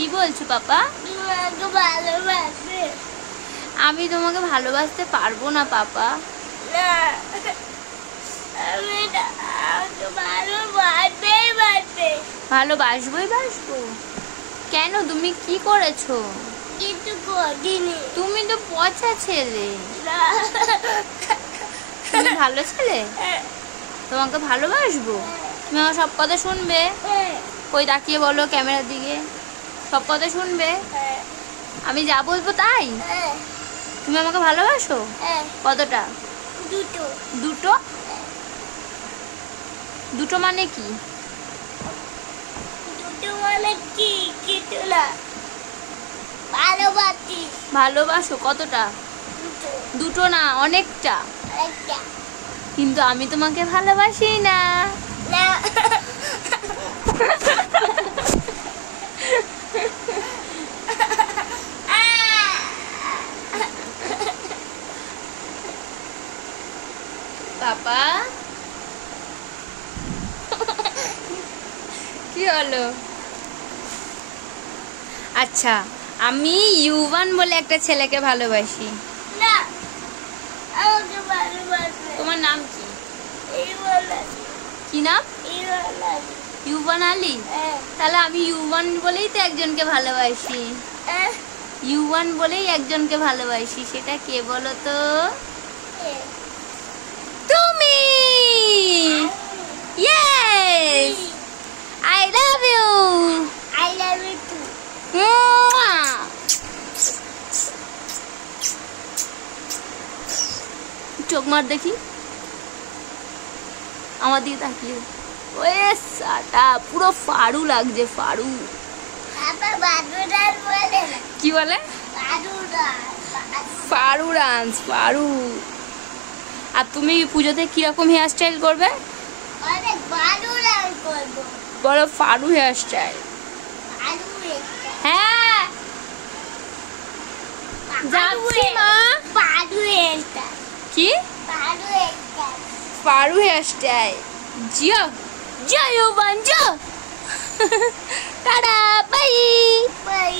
কি বলছো পাপা? আমি তোমাকে ভালোবাসতে পারবো না পাপা। ভালোবাসবোই বাসবো। কেন, তুমি কি করেছো? কিছু করিনি। তুমি তো পচা ছেলে। তুমি ভালো ছেলে, তোমাকে ভালোবাসবো। তুমি আমার সব কথা শুনবে। কই তাকিয়ে বলো ক্যামেরার দিকে, সব কথা শুনবে। আমি যা বলবো তাই। তুমি আমাকে ভালোবাসো? কতটা? দুটো। দুটো? দুটো মানে কি? দুটো মানে কি? কিছু না, ভালোবাসি। ভালোবাসো কতটা? দুটো। দুটো না, অনেকটা। একটা। কিন্তু আমি তোমাকে ভালোবাসি না। না। পাপা কি হলো? আচ্ছা, আমি ইউভান বলে একটা ছেলেকে ভালোবাসি। না, আমাকে ভালোবাসে। তোমার নাম কি? ইউভান আলী। কি নাম? ইউভান আলী। ইউভান আলী? তাহলে আমি ইউভান বলেই তো একজনকে ভালোবাসি। ইউভান বলেই একজনকে ভালোবাসি। সেটা কে বলো তো? তুমি। Yes, I love you. I love you too. চোখ মার দেখি, আমার দিকে তাকিয়ে। ওয়ে সাটা, পুরো ফাড়ু লাগছে, ফাড়ু। পাপা বাদু ডান্স বলে না। কি বলে? বাদু ডান্স। ফাড়ু ডান্স, ফাড়ু। আর তুমি পুজোতে কিরকম হেয়ার স্টাইল করবে? অনেক বাদু ডান্স করবো। বলো ফাড়ু হেয়ার স্টাইল। বাদু একটা। হ্যাঁ যাচ্ছি মা। বাদু একটা। কি? বাদু একটা। ফাড়ু হেয়ার স্টাইল। জিও জিও ইউভান জিও। Ta-ta, bye. বাই।